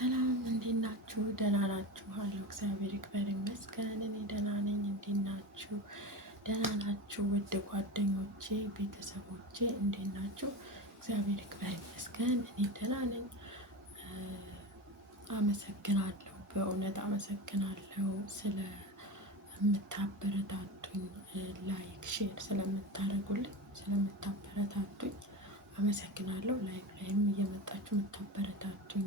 ሰላም እንዴት ናችሁ? ደህና ናችሁ? አለሁ እግዚአብሔር ይክበር ይመስገን እኔ ደህና ነኝ። እንዴት ናችሁ? ደህና ናችሁ? ውድ ጓደኞቼ፣ ቤተሰቦቼ እንዴት ናችሁ? እግዚአብሔር ይክበር ይመስገን እኔ ደህና ነኝ። አመሰግናለሁ፣ በእውነት አመሰግናለሁ ስለምታበረታቱኝ፣ ላይክ ሼር ስለምታደርጉልኝ፣ ስለምታበረታቱኝ አመሰግናለሁ። ላይም እየመጣችሁ የምታበረታቱኝ፣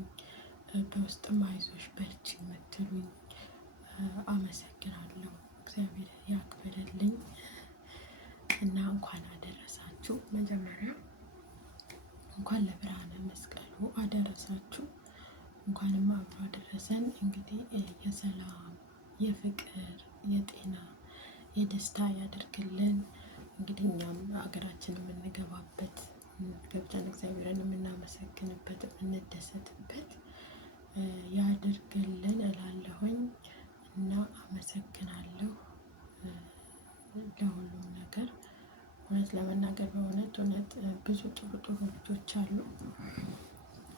በውስጥም አይዞሽ በርቺ የምትሉኝ አመሰግናለሁ። እግዚአብሔር ያክብርልኝ እና እንኳን አደረሳችሁ። መጀመሪያ እንኳን ለብርሃነ መስቀሉ አደረሳችሁ። እንኳንም አብሮ አደረሰን። እንግዲህ የሰላም የፍቅር የጤና የደስታ ያደርግልን። እንግዲህ እኛም ሀገራችን የምንገባበት ገብተን እግዚአብሔርን የምናመሰግንበት የምንደሰትበት ያደርግልን እላለሁኝ እና አመሰግናለሁ ለሁሉም ነገር። እውነት ለመናገር በእውነት ብዙ ጥሩ ጥሩ ልጆች አሉ።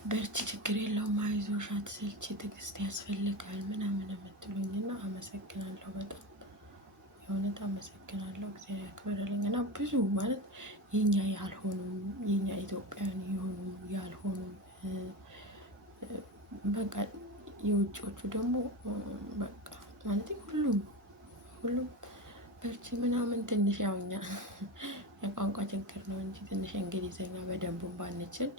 በርቺ፣ ችግር የለውም፣ አይዞሽ፣ አትሰልቺ፣ ትዕግስት ያስፈልጋል ምናምን የምትሉኝ እና አመሰግናለሁ። በጣም የእውነት አመሰግናለሁ። እግዚአብሔር ያክብርልኝ እና ብዙ ማለት የኛ ያልሆኑም የኛ ኢትዮጵያውያን የሆኑ ያልሆኑም በቃ የውጭዎቹ ደግሞ በቃ ማለት ሁሉም በርቺ ምናምን ትንሽ ያውኛ የቋንቋ ችግር ነው እንጂ ትንሽ እንግሊዘኛ በደንቡ ባንችል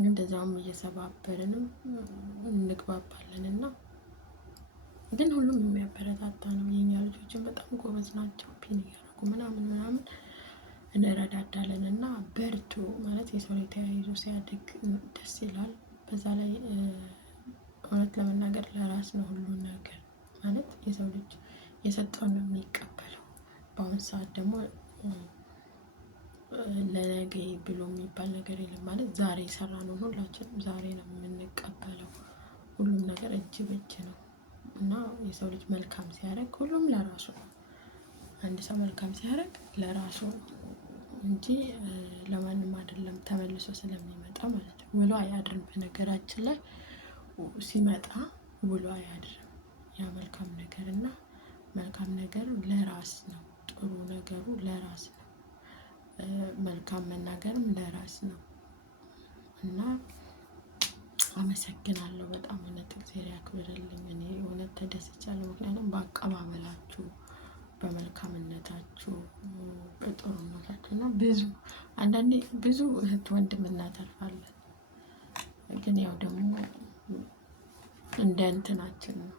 እንደዛውም እየሰባበርንም እንግባባለን እና ግን ሁሉም የሚያበረታታ ነው። የኛ ልጆችን በጣም ጎበዝ ናቸው። ፒን እያደረጉ ምናምን እንረዳዳለን እና በርቱ ማለት የሰው ላይ ተያይዞ ሲያድግ ደስ ይላል። በዛ ላይ እውነት ለመናገር ለራስ ነው ሁሉ ነገር ማለት የሰው ልጅ የሰጠውን ነው የሚቀበለው። በአሁን ሰዓት ደግሞ ለነገ ብሎ የሚባል ነገር የለም። ማለት ዛሬ የሰራነውን ሁላችንም ዛሬ ነው የምንቀበለው። ሁሉም ነገር እጅ በእጅ ነው እና የሰው ልጅ መልካም ሲያደርግ ሁሉም ለራሱ ነው። አንድ ሰው መልካም ሲያደርግ ለራሱ ነው እንጂ ለማንም አይደለም። ተመልሶ ስለሚመጣ ማለት ነው። ውሎ አያድርም። በነገራችን ላይ ሲመጣ ውሎ አያድርም። ያ መልካም ነገር እና መልካም ነገሩ ለራስ ነው። ጥሩ ነገሩ ለራስ ነው። መልካም መናገርም ለራስ ነው እና አመሰግናለሁ በጣም እውነት እግዚአብሔር ያክብርልኝ። እኔ እውነት ተደስቻለሁ። ምክንያቱም በአቀባበላችሁ፣ በመልካምነታችሁ፣ በጥሩነታችሁ እና አንዳንዴ ብዙ እህት ወንድም እናተርፋለን። ግን ያው ደግሞ እንደ እንትናችን ነው።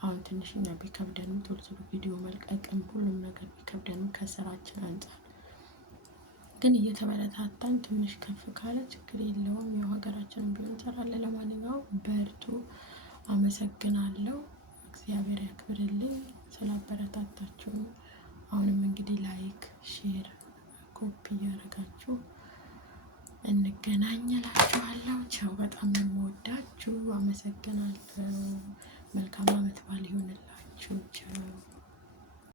አሁን ትንሽ እኛ ቢከብደንም ቶሎ ቪዲዮ መልቀቅም ሁሉም ነገር ቢከብደንም ከስራችን አንጻር ግን እየተበረታታን ትንሽ ከፍ ካለ ችግር የለውም። ያው ሀገራችንን ቢሆን እንሰራለን። ለማንኛውም በርቱ። አመሰግናለሁ። እግዚአብሔር ያክብርልኝ ስላበረታታችሁ። አሁንም እንግዲህ ላይክ ሼር ኮፒ እያደረጋችሁ እንገናኛላችኋለሁ። ቻው። በጣም የምወዳችሁ አመሰግናለሁ። መልካም አመት በዓል ይሁንላችሁ። ቻው።